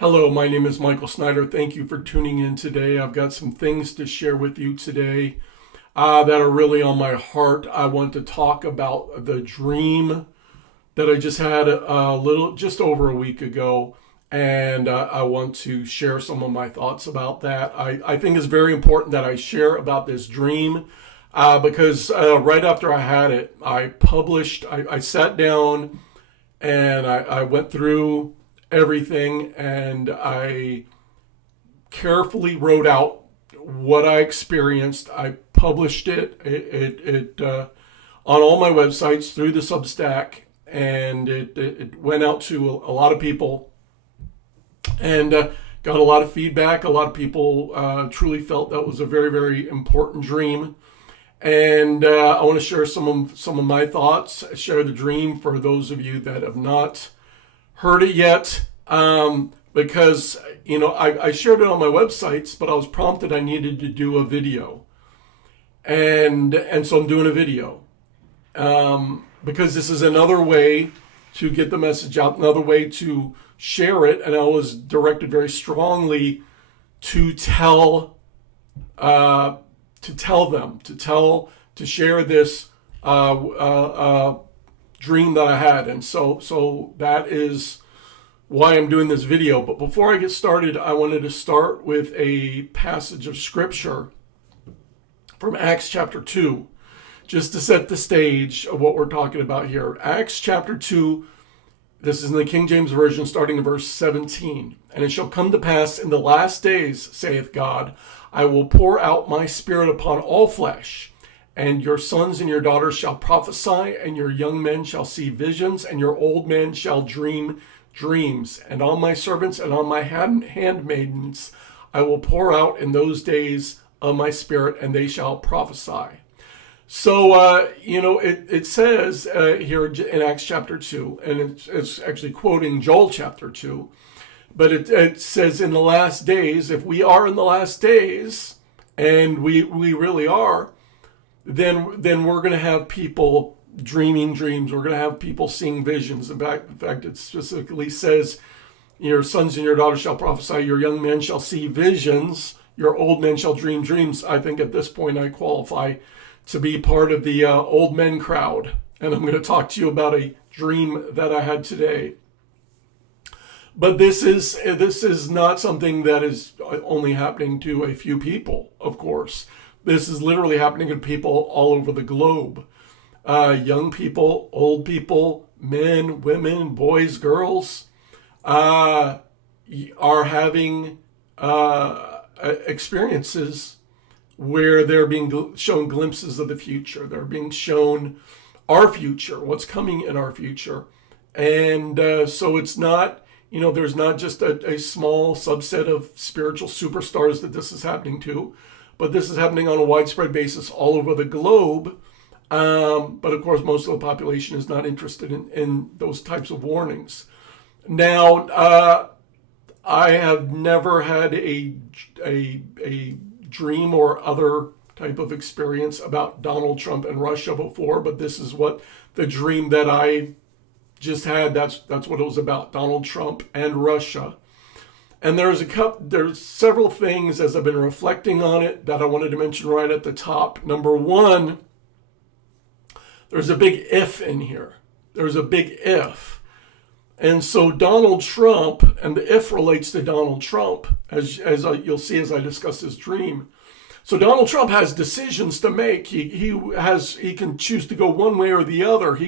Hello, my name is Michael Snyder. Thank you for tuning in today. I've got some things to share with you today that are really on my heart. I want to talk about the dream that I just had just over a week ago, and I want to share some of my thoughts about that. I think it's very important that I share about this dream because right after I had it, I sat down and I went through everything and I carefully wrote out what I experienced. I published it on all my websites through the Substack, and it went out to a lot of people and got a lot of feedback. A lot of people truly felt that was a very, very important dream. And I want to share some of my thoughts, share the dream for those of you that have not heard it yet, because I shared it on my websites, but I was prompted I needed to do a video, and so I'm doing a video because this is another way to get the message out, another way to share it, and I was directed very strongly to to share this dream that I had. And so that is why I'm doing this video. But before I get started, I wanted to start with a passage of scripture from Acts chapter 2, just to set the stage of what we're talking about here. Acts chapter 2, this is in the King James Version, starting in verse 17. And it shall come to pass in the last days, saith God, I will pour out my spirit upon all flesh, and your sons and your daughters shall prophesy, and your young men shall see visions, and your old men shall dream dreams. And on my servants and on my handmaidens I will pour out in those days of my spirit, and they shall prophesy. So, it says here in Acts chapter 2, and it's actually quoting Joel chapter 2, but it says in the last days, if we are in the last days, and we really are, then we're going to have people dreaming dreams. We're going to have people seeing visions. In fact, it specifically says, your sons and your daughters shall prophesy, your young men shall see visions, your old men shall dream dreams. I think at this point I qualify to be part of the old men crowd. And I'm going to talk to you about a dream that I had today. But this is not something that is only happening to a few people, of course. This is literally happening to people all over the globe. Young people, old people, men, women, boys, girls are having experiences where they're being shown glimpses of the future. They're being shown our future, what's coming in our future. And so it's not, there's not just a small subset of spiritual superstars that this is happening to, but this is happening on a widespread basis all over the globe. But of course, most of the population is not interested in those types of warnings. Now, I have never had a dream or other type of experience about Donald Trump and Russia before, but this is what the dream that I just had, that's what it was about, Donald Trump and Russia. And there's several things as I've been reflecting on it that I wanted to mention right at the top. Number one, there's a big if in here. There's a big if. And so Donald Trump, and the if relates to Donald Trump, as you'll see as I discuss this dream. So Donald Trump has decisions to make. He can choose to go one way or the other.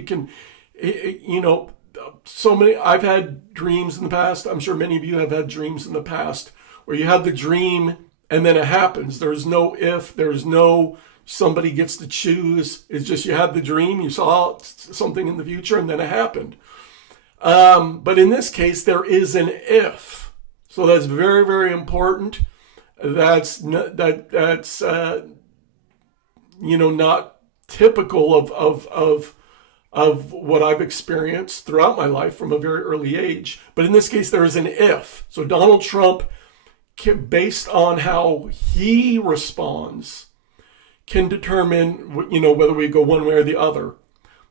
I've had dreams in the past. I'm sure many of you have had dreams in the past where you have the dream and then it happens. There's no if, there's no somebody gets to choose. It's just you had the dream, you saw something in the future, and then it happened. But in this case, there is an if. So that's very, very important. That's not typical of what I've experienced throughout my life from a very early age. But in this case, there is an if. So Donald Trump, based on how he responds, can determine, whether we go one way or the other.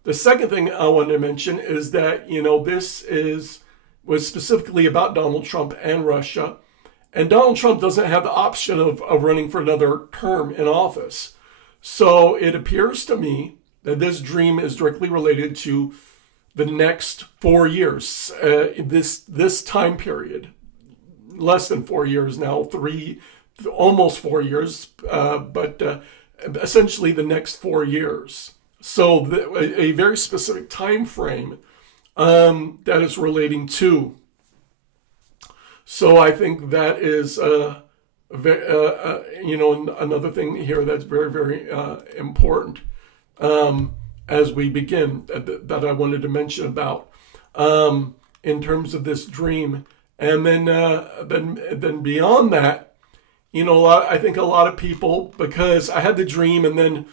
The second thing I wanted to mention is that, this is was specifically about Donald Trump and Russia. And Donald Trump doesn't have the option of running for another term in office. So it appears to me that this dream is directly related to the next 4 years, this time period, less than 4 years now, almost 4 years, but essentially the next 4 years. So a very specific time frame that is relating to. So I think that is, another thing here that's very, very important as we begin that I wanted to mention about in terms of this dream. And then beyond that, I think a lot of people, because I had the dream, and then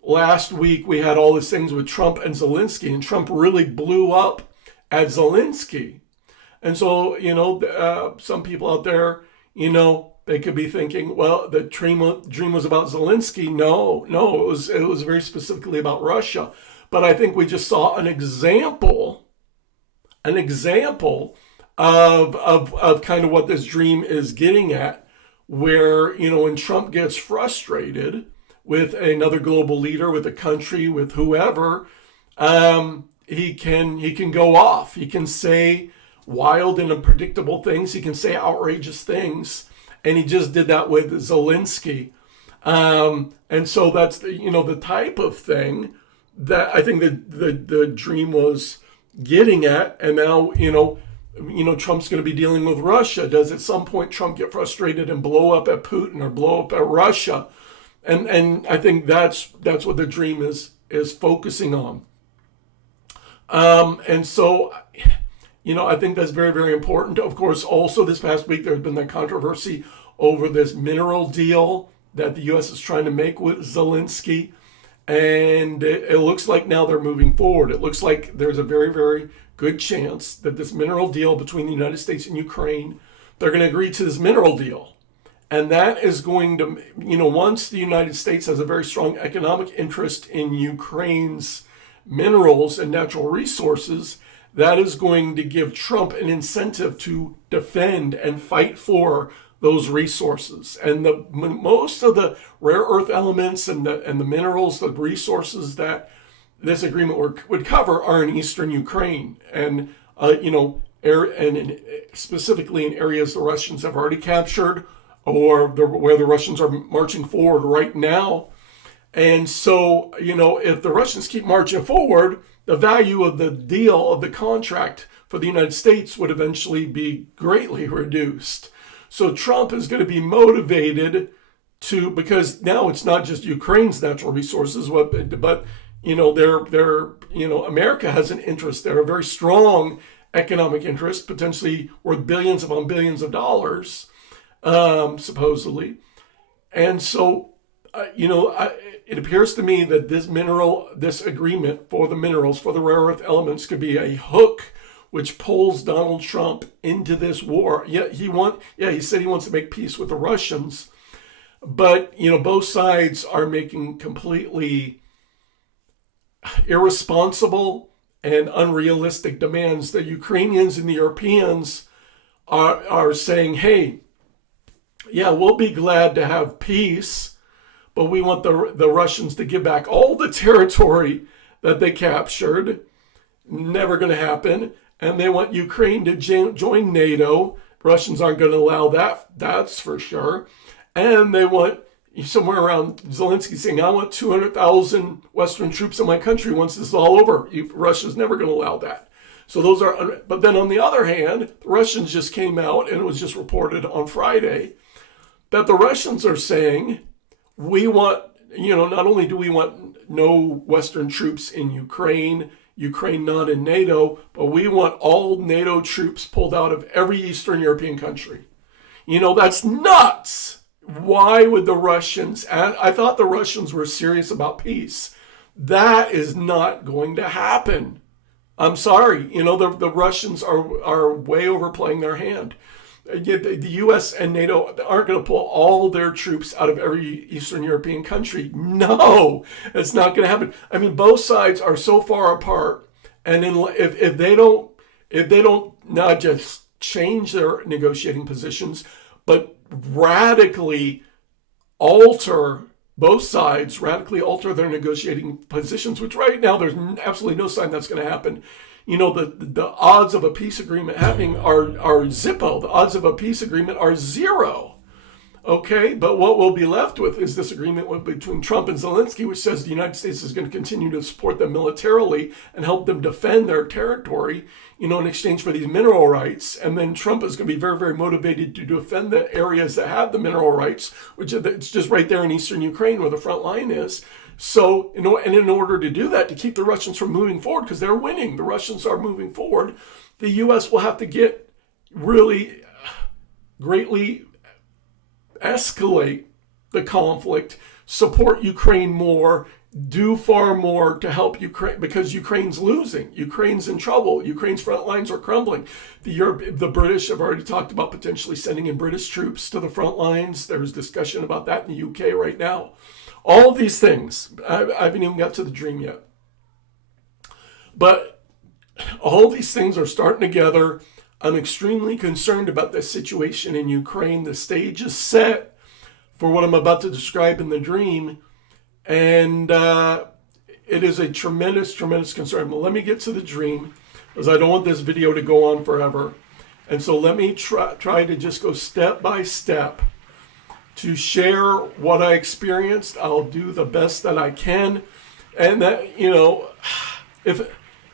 last week we had all these things with Trump and Zelensky, and Trump really blew up at Zelensky. And so, some people out there, they could be thinking, well, the dream was about Zelensky. No, it was very specifically about Russia. But I think we just saw an example of kind of what this dream is getting at, where, when Trump gets frustrated with another global leader, with a country, with whoever, he can go off. He can say wild and unpredictable things. He can say outrageous things. And he just did that with Zelensky. And so that's the type of thing that I think the dream was getting at. And now, Trump's going to be dealing with Russia. Does at some point Trump get frustrated and blow up at Putin or blow up at Russia? And I think that's what the dream is focusing on. And so, I think that's very, very important. Of course, also this past week, there's been that controversy over this mineral deal that the U.S. is trying to make with Zelensky. And it looks like now they're moving forward. It looks like there's a very, very good chance that this mineral deal between the United States and Ukraine, they're going to agree to this mineral deal. And that is going to, once the United States has a very strong economic interest in Ukraine's minerals and natural resources, that is going to give Trump an incentive to defend and fight for those resources. And most of the rare earth elements and the minerals, the resources that this agreement would cover are in eastern Ukraine, and specifically in areas the Russians have already captured, or where the Russians are marching forward right now. And so, if the Russians keep marching forward, the value of the deal, of the contract for the United States would eventually be greatly reduced. So Trump is going to be motivated because now it's not just Ukraine's natural resources, but America has an interest there, a very strong economic interest, potentially worth billions upon billions of dollars, supposedly. And so, it appears to me that this agreement for the minerals, for the rare earth elements, could be a hook which pulls Donald Trump into this war. He said he wants to make peace with the Russians, but both sides are making completely irresponsible and unrealistic demands. The Ukrainians and the Europeans are saying, hey, yeah, we'll be glad to have peace, but we want the Russians to give back all the territory that they captured. Never going to happen. And they want Ukraine to join NATO. Russians aren't going to allow that, that's for sure. And they want, somewhere around Zelensky saying, I want 200,000 Western troops in my country once this is all over. Russia's never going to allow that. So those are, but then on the other hand, the Russians just came out, and it was just reported on Friday, that the Russians are saying, we want, not only do we want no Western troops in Ukraine not in NATO, but we want all NATO troops pulled out of every Eastern European country. That's nuts. Why would the Russians, I thought the Russians were serious about peace. That is not going to happen. I'm sorry. The Russians are way overplaying their hand. The U.S. and NATO aren't going to pull all their troops out of every Eastern European country. No, it's not going to happen. I mean, both sides are so far apart, and if they don't, if they don't not just change their negotiating positions, but radically alter both sides, radically alter their negotiating positions, which right now there's absolutely no sign that's going to happen. You know, the odds of a peace agreement happening are zippo. The odds of a peace agreement are zero. Okay, but what we'll be left with is this agreement between Trump and Zelensky, which says the United States is going to continue to support them militarily and help them defend their territory, you know, in exchange for these mineral rights. And then Trump is going to be very, very motivated to defend the areas that have the mineral rights, which it's just right there in eastern Ukraine where the front line is. So, you know, and in order to do that, to keep the Russians from moving forward, because they're winning, the Russians are moving forward, the U.S. will have to get really greatly escalate the conflict, support Ukraine more, do far more to help Ukraine, because Ukraine's losing. Ukraine's in trouble. Ukraine's front lines are crumbling. The British have already talked about potentially sending in British troops to the front lines. There's discussion about that in the UK right now. All of these things, I haven't even got to the dream yet. But all these things are starting together. I'm extremely concerned about the situation in Ukraine. The stage is set for what I'm about to describe in the dream. And it is a tremendous, tremendous concern. But let me get to the dream, because I don't want this video to go on forever. And so let me try to just go step by step to share what I experienced. I'll do the best that I can. And that, you know, if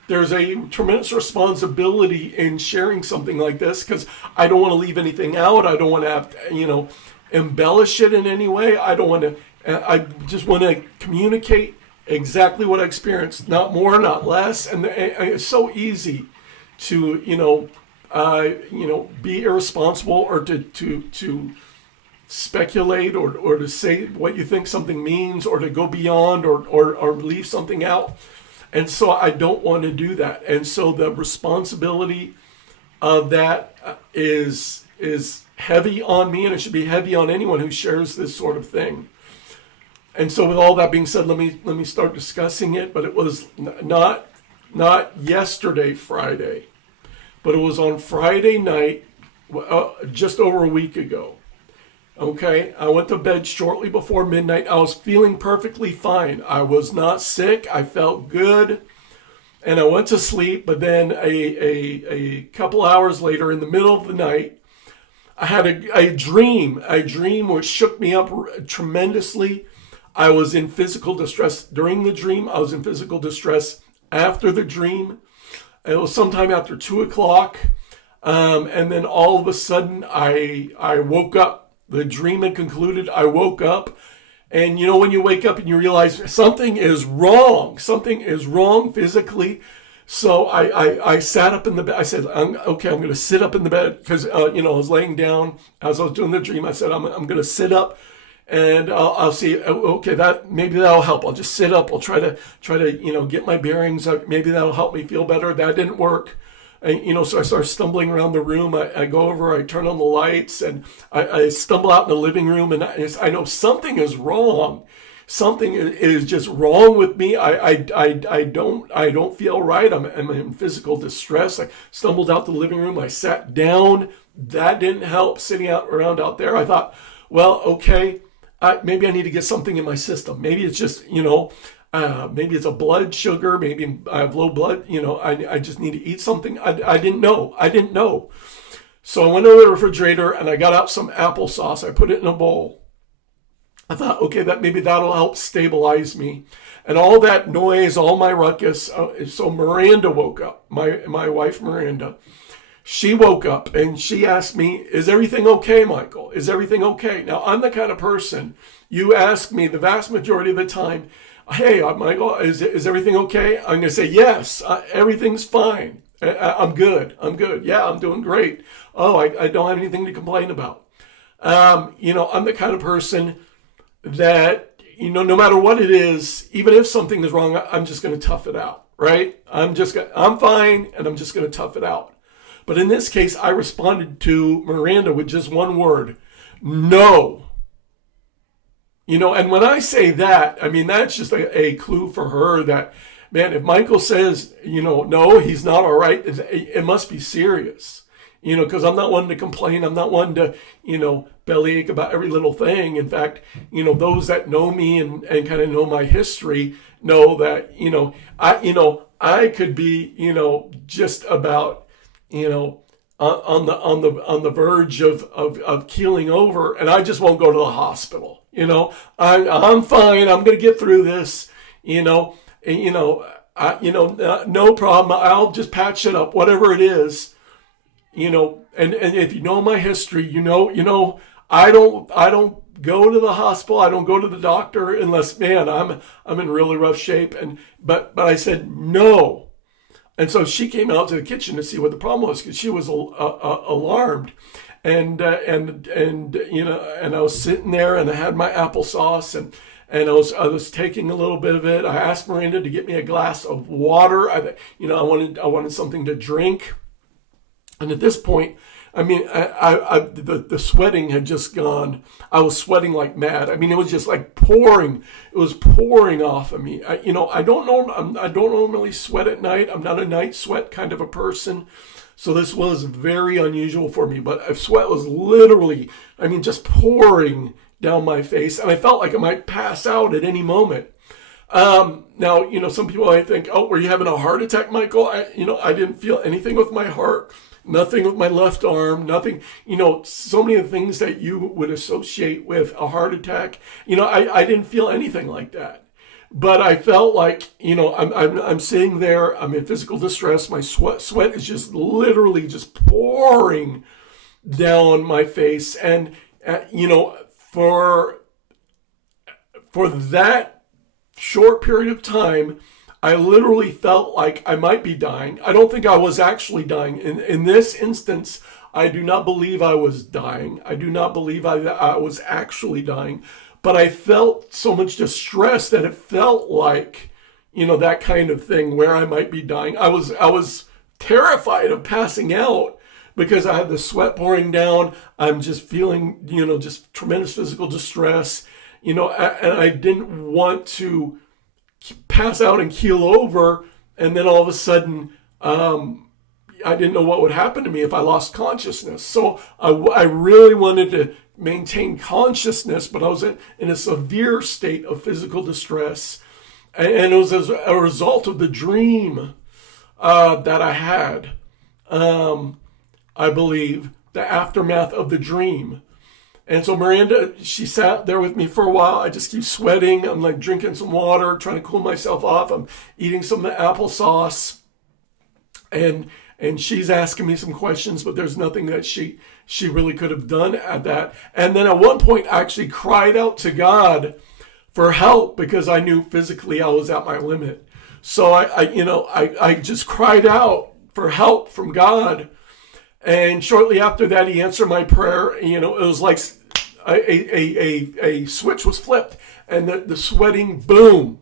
there's a tremendous responsibility in sharing something like this, because I don't want to leave anything out. I don't want to have, you know, embellish it in any way. I don't want to, I just want to communicate exactly what I experienced, not more, not less. And it's so easy to, you know, be irresponsible or to speculate or to say what you think something means or to go beyond or leave something out. And so I don't want to do that. And so the responsibility of that is heavy on me, and it should be heavy on anyone who shares this sort of thing. And so with all that being said, let me start discussing it. But it was not yesterday, Friday, but it was on Friday night, just over a week ago. Okay, I went to bed shortly before midnight. I was feeling perfectly fine. I was not sick. I felt good. And I went to sleep, but then a couple hours later, in the middle of the night, I had a dream which shook me up tremendously. I was in physical distress during the dream. I was in physical distress after the dream. It was sometime after 2:00. And then all of a sudden, I woke up. The dream had concluded. I woke up. And you know, when you wake up and you realize something is wrong physically. So I sat up in the bed. I said, okay, I'm going to sit up in the bed because, you know, I was laying down as I was doing the dream. I said, I'm going to sit up and I'll see. Okay, maybe that'll help. I'll just sit up. I'll try to, you know, get my bearings. Maybe that'll help me feel better. That didn't work. You know, so I start stumbling around the room. I go over, I turn on the lights, and I stumble out in the living room, and I know something is wrong. Something is just wrong with me. I don't feel right. I'm in physical distress. I stumbled out the living room. I sat down. That didn't help. Sitting around out there, I thought, well, okay, maybe I need to get something in my system. Maybe it's just, you know, maybe it's a blood sugar. Maybe I have low blood. You know, I just need to eat something. I didn't know. So I went over to the refrigerator and I got out some applesauce. I put it in a bowl. I thought, okay, maybe that'll help stabilize me. And all that noise, all my ruckus. So Miranda woke up. My wife, Miranda. She woke up and she asked me, is everything okay, Michael? Is everything okay? Now, I'm the kind of person, you ask me the vast majority of the time, hey, Michael, is everything okay? I'm going to say, yes, everything's fine. I'm good. Yeah, I'm doing great. Oh, I don't have anything to complain about. You know, I'm the kind of person that, you know, no matter what it is, even if something is wrong, I'm just going to tough it out, right? I'm fine, and I'm just going to tough it out. But in this case, I responded to Miranda with just one word: no. You know, and when I say that, I mean, that's just a clue for her that man, if Michael says, no, he's not all right, it must be serious. Because I'm not one to complain. I'm not one to, bellyache about every little thing. In fact, those that know me and kind of know my history know that, I could be, just about, on the verge of keeling over, and I just won't go to the hospital. I'm fine. I'm going to get through this. No problem. I'll just patch it up, whatever it is. And if you know my history, I don't go to the hospital. I don't go to the doctor unless, man, I'm in really rough shape. But I said no. And so she came out to the kitchen to see what the problem was, because she was alarmed. And I was sitting there, and I had my applesauce, and I was taking a little bit of it. I asked Miranda to get me a glass of water. I wanted something to drink. And at this point, the sweating had just gone. I was sweating like mad. It was just like pouring. It was pouring off of me. I don't normally sweat at night. I'm not a night sweat kind of a person. So this was very unusual for me. But sweat was literally, just pouring down my face. And I felt like I might pass out at any moment. Now, some people might think, oh, were you having a heart attack, Michael? I didn't feel anything with my heart. Nothing with my left arm, nothing, so many of the things that you would associate with a heart attack. I didn't feel anything like that. But I felt like, I'm sitting there, I'm in physical distress. My sweat is just literally just pouring down my face. And, for that short period of time, I literally felt like I might be dying. I don't think I was actually dying. In this instance, I do not believe I was dying. I do not believe I was actually dying. But I felt so much distress that it felt like, that kind of thing where I might be dying. I was terrified of passing out because I had the sweat pouring down. I'm just feeling, just tremendous physical distress, and I didn't want to pass out and keel over, and then all of a sudden I didn't know what would happen to me if I lost consciousness. So I really wanted to maintain consciousness, but I was in a severe state of physical distress, and it was as a result of the dream that I had. I believe the aftermath of the dream. And so Miranda, she sat there with me for a while. I just keep sweating. I'm like drinking some water, trying to cool myself off. I'm eating some of the applesauce. And she's asking me some questions, but there's nothing that she really could have done at that. And then at one point, I actually cried out to God for help because I knew physically I was at my limit. So I just cried out for help from God. And shortly after that, he answered my prayer. It was like a switch was flipped, and the sweating, boom.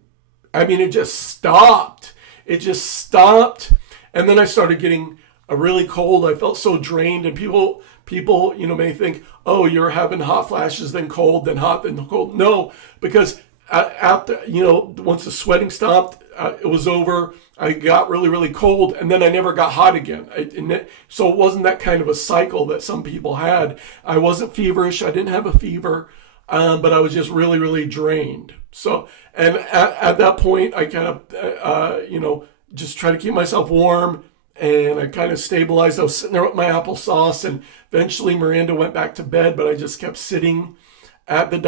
It just stopped. It just stopped. And then I started getting really cold. I felt so drained. And people, may think, oh, you're having hot flashes, then cold, then hot, then cold. No, because after, once the sweating stopped, it was over. I got really, really cold, and then I never got hot again. So it wasn't that kind of a cycle that some people had. I wasn't feverish. I didn't have a fever, but I was just really, really drained. So, and at that point, I kind of, just try to keep myself warm, and I kind of stabilized. I was sitting there with my applesauce, and eventually Miranda went back to bed, but I just kept sitting at the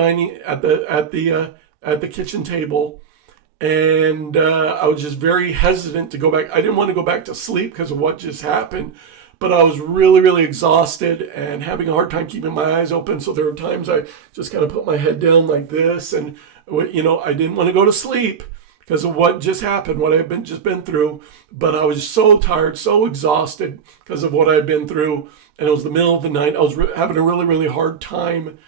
kitchen table. And I was just very hesitant to go back. I didn't want to go back to sleep because of what just happened. But I was really, really exhausted and having a hard time keeping my eyes open. So there were times I just kind of put my head down like this. And, I didn't want to go to sleep because of what just happened, what I had just been through. But I was so tired, so exhausted because of what I had been through. And it was the middle of the night. I was having a really, really hard time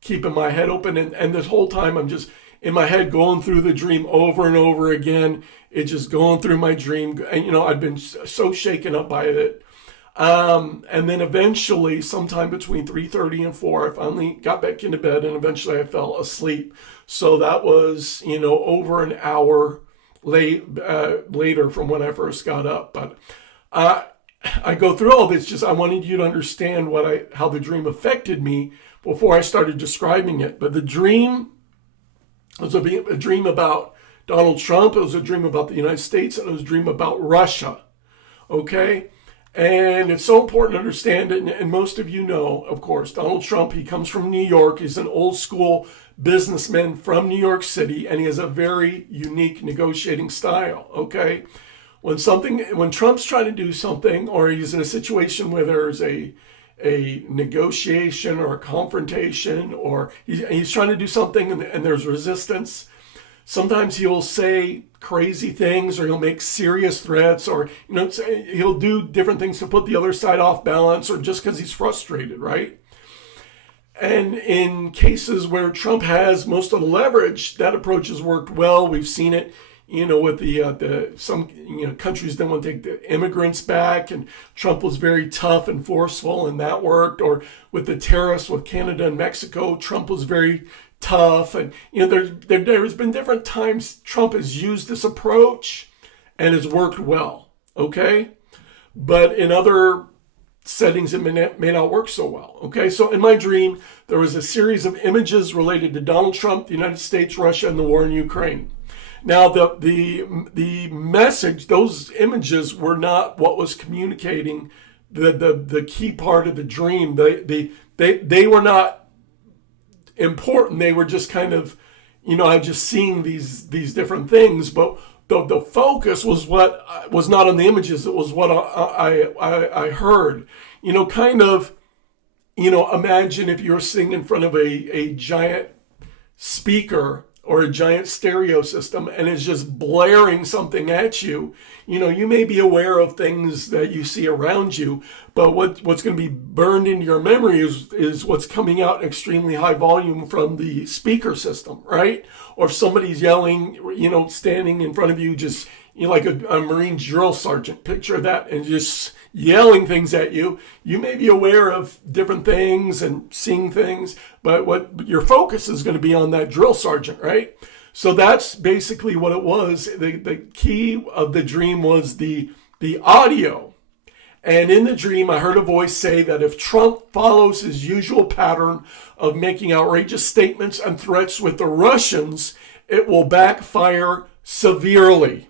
keeping my head open. And this whole time I'm just in my head going through the dream over and over again. It's just going through my dream. And, I'd been so shaken up by it. And then eventually, sometime between 3:30 and 4, I finally got back into bed, and eventually I fell asleep. So that was, over an hour later from when I first got up. But I go through all this. Just I wanted you to understand how the dream affected me before I started describing it. But the dream was a dream about Donald Trump. It was a dream about the United States, and it was a dream about Russia. Okay? And it's so important to understand it. And most of you know, of course, Donald Trump, he comes from New York. He's an old school businessman from New York City, and he has a very unique negotiating style. Okay? When Trump's trying to do something, or he's in a situation where there's a negotiation or a confrontation, or he's trying to do something and there's resistance, sometimes he'll say crazy things, or he'll make serious threats, or he'll do different things to put the other side off balance, or just because he's frustrated, right? And in cases where Trump has most of the leverage, that approach has worked well. We've seen it, with some countries didn't want to take the immigrants back, and Trump was very tough and forceful, and that worked. Or with the tariffs with Canada and Mexico, Trump was very tough. And there's been different times Trump has used this approach and has worked well. Okay, but in other settings it may not work so well. Okay, so in my dream there was a series of images related to Donald Trump, the United States, Russia, and the war in Ukraine. Now the message, those images were not what was communicating the key part of the dream. They were not important. They were just kind of, I just seeing these different things, but the focus was what was not on the images. It was what I heard. Imagine if you're sitting in front of a giant speaker or a giant stereo system, and it's just blaring something at you. You may be aware of things that you see around you, but what's going to be burned into your memory is what's coming out in extremely high volume from the speaker system, right? Or if somebody's yelling, standing in front of you, just like a Marine drill sergeant, picture that, and just yelling things at you. You may be aware of different things and seeing things, but what your focus is going to be on that drill sergeant, right? So that's basically what it was. The key of the dream was the audio. And in the dream, I heard a voice say that if Trump follows his usual pattern of making outrageous statements and threats with the Russians, it will backfire severely.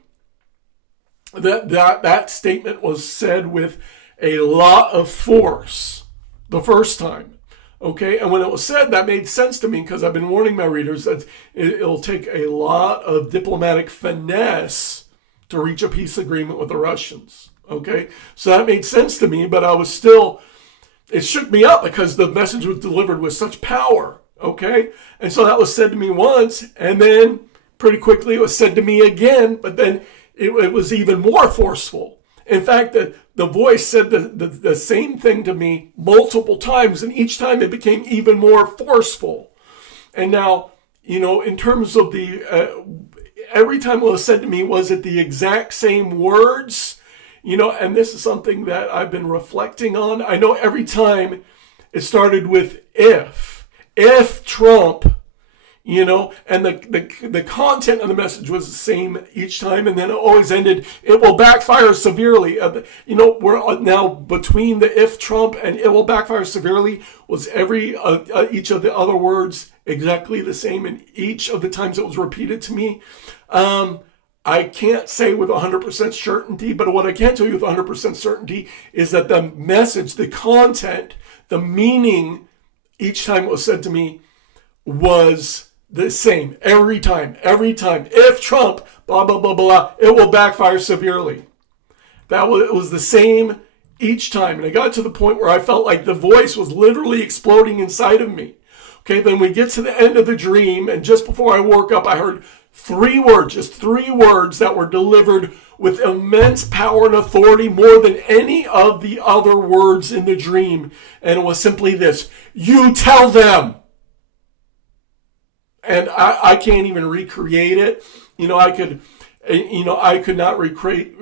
That statement was said with a lot of force the first time. Okay, and when it was said, that made sense to me, because I've been warning my readers that it'll take a lot of diplomatic finesse to reach a peace agreement with the Russians. Okay, so that made sense to me, but it shook me up because the message was delivered with such power. Okay, and so that was said to me once, and then pretty quickly it was said to me again, but then it was even more forceful. In fact, the voice said the same thing to me multiple times, and each time it became even more forceful. And now, in terms of every time it was said to me, was it the exact same words? And this is something that I've been reflecting on. I know every time it started with if Trump, and the content of the message was the same each time, and then it always ended, it will backfire severely. We're now between the if Trump and it will backfire severely was each of the other words exactly the same, and each of the times it was repeated to me. I can't say with 100% certainty, but what I can tell you with 100% certainty is that the message, the content, the meaning, each time it was said to me was the same every time. If Trump, blah, blah, blah, blah, it will backfire severely. It was the same each time. And I got to the point where I felt like the voice was literally exploding inside of me. Okay, then we get to the end of the dream, and just before I woke up, I heard just three words that were delivered with immense power and authority, more than any of the other words in the dream. And it was simply this: you tell them. And I can't even recreate it. I could not recreate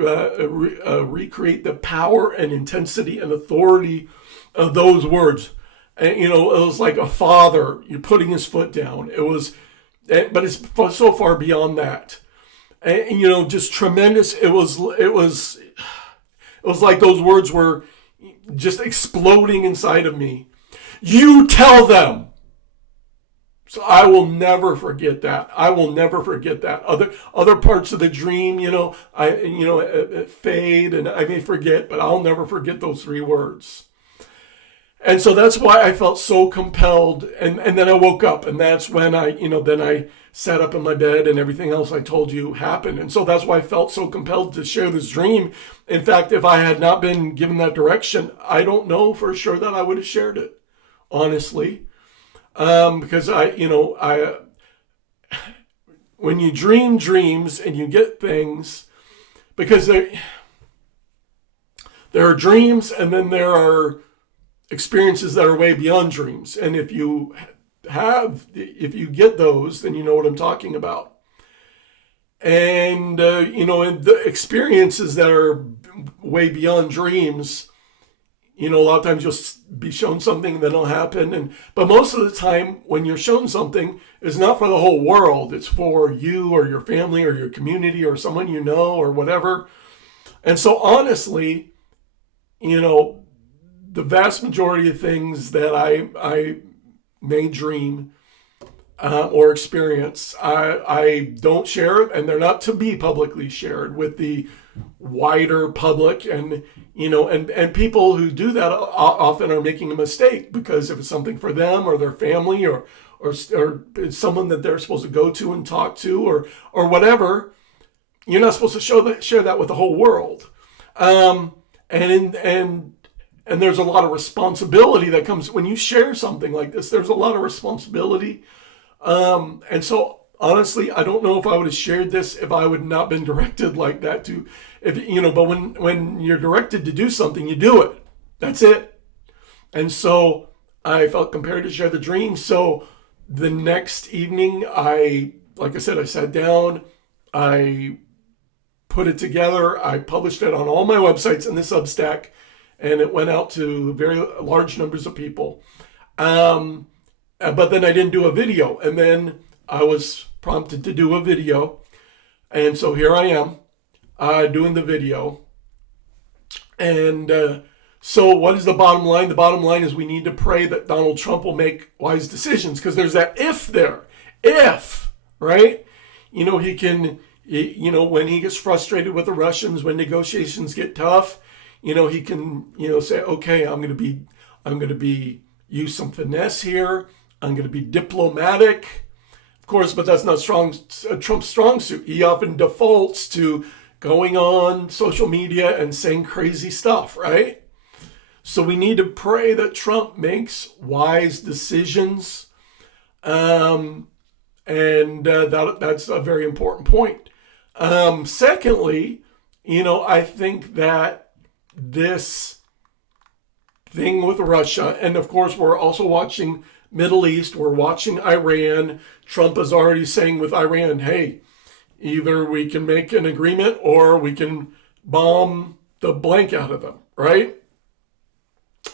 the power and intensity and authority of those words. And, it was like a father, you're putting his foot down. But it's so far beyond that. and just tremendous. It was like those words were just exploding inside of me. You tell them. So I will never forget that. I will never forget that. Other parts of the dream, fade and I may forget, but I'll never forget those 3 words. And so that's why I felt so compelled. And then I woke up, and that's when then I sat up in my bed and everything else I told you happened. And so that's why I felt so compelled to share this dream. In fact, if I had not been given that direction, I don't know for sure that I would have shared it, honestly. Because when you dream dreams and you get things, because there are dreams and then there are experiences that are way beyond dreams. And if you get those, then you know what I'm talking about. And, and the experiences that are way beyond dreams, a lot of times you'll be shown something that'll happen. But most of the time when you're shown something, it's not for the whole world. It's for you or your family or your community or someone you know or whatever. And so honestly, the vast majority of things that I may dream or experience, I don't share it, and they're not to be publicly shared with the wider public. And and people who do that often are making a mistake, because if it's something for them or their family or someone that they're supposed to go to and talk to or whatever, you're not supposed to share that with the whole world. And there's a lot of responsibility that comes when you share something like this. There's a lot of responsibility. And so honestly, I don't know if I would have shared this if I would not been directed like that but when you're directed to do something, you do it. That's it. And so I felt compelled to share the dream. So the next evening, like I said, I sat down, I put it together, I published it on all my websites in the Substack, and it went out to very large numbers of people. But then I didn't do a video. And then I was prompted to do a video. And so here I am doing the video. And so what is the bottom line? The bottom line is we need to pray that Donald Trump will make wise decisions, because there's that if there. If, right? He can, when he gets frustrated with the Russians, when negotiations get tough, he can, say, okay, I'm going to be use some finesse here. I'm going to be diplomatic, of course, but that's not Trump's strong suit. He often defaults to going on social media and saying crazy stuff, right? So we need to pray that Trump makes wise decisions. And that's a very important point. Secondly, I think that this thing with Russia, and of course we're also watching Middle East, we're watching Iran. Trump is already saying with Iran, hey, either we can make an agreement or we can bomb the blank out of them, right?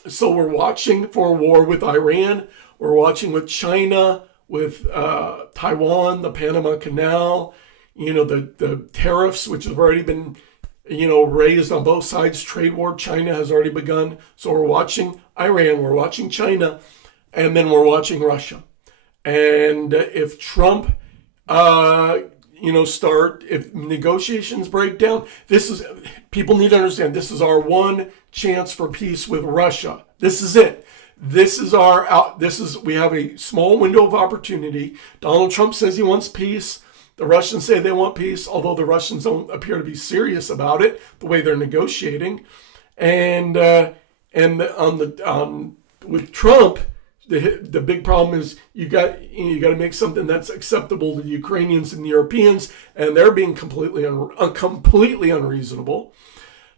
So we're watching for war with Iran. We're watching with China, with Taiwan, the Panama Canal, the tariffs, which have already been raised on both sides. Trade war, China has already begun. So we're watching Iran, we're watching China, and then we're watching Russia. And if Trump, if negotiations break down, people need to understand, this is our one chance for peace with Russia. This is it. We have a small window of opportunity. Donald Trump says he wants peace. The Russians say they want peace, although the Russians don't appear to be serious about it, the way they're negotiating. And with Trump, the big problem is you got to make something that's acceptable to the Ukrainians and the Europeans, and they're being completely unreasonable.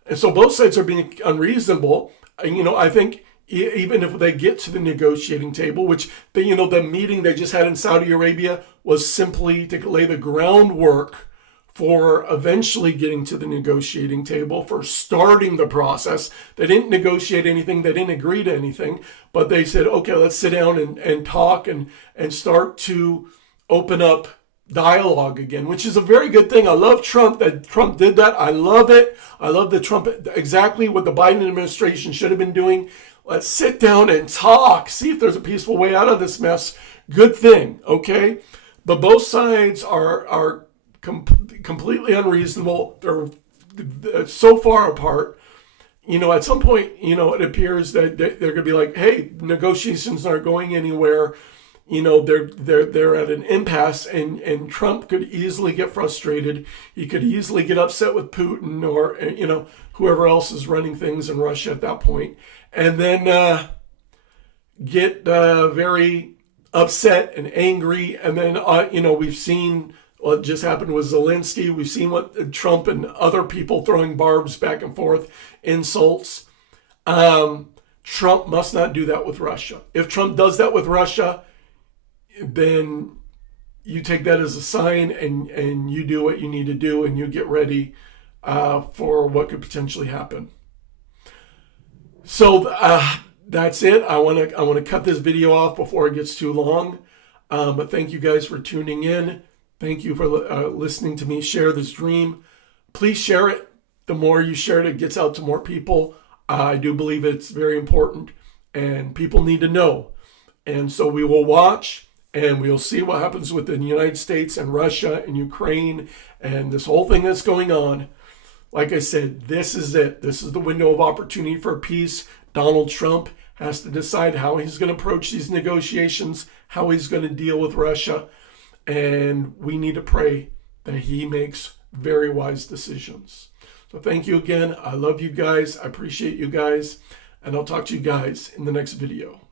And so both sides are being unreasonable. I think even if they get to the negotiating table, which the meeting they just had in Saudi Arabia was simply to lay the groundwork for eventually getting to the negotiating table, for starting the process. They didn't negotiate anything. They didn't agree to anything, but they said, okay, let's sit down and talk and start to open up dialogue again, which is a very good thing. I love Trump, that Trump did that. I love it. I love that Trump, exactly what the Biden administration should have been doing. Let's sit down and talk, see if there's a peaceful way out of this mess. Good thing, okay? But both sides are completely unreasonable. They're so far apart. At some point, it appears that they're going to be like, hey, negotiations aren't going anywhere. They're at an impasse, and Trump could easily get frustrated. He could easily get upset with Putin or, whoever else is running things in Russia at that point. And then get very upset and angry. And then, we've seen what just happened with Zelensky. We've seen what Trump and other people throwing barbs back and forth, insults. Trump must not do that with Russia. If Trump does that with Russia, then you take that as a sign, and you do what you need to do, and you get ready for what could potentially happen. So that's it. I want to cut this video off before it gets too long. But thank you guys for tuning in. Thank you for listening to me share this dream. Please share it. The more you share it, it gets out to more people. I do believe it's very important, and people need to know. And so we will watch, and we'll see what happens with the United States and Russia and Ukraine and this whole thing that's going on. Like I said, this is it. This is the window of opportunity for peace. Donald Trump has to decide how he's going to approach these negotiations, how he's going to deal with Russia. And we need to pray that he makes very wise decisions. So thank you again. I love you guys. I appreciate you guys. And I'll talk to you guys in the next video.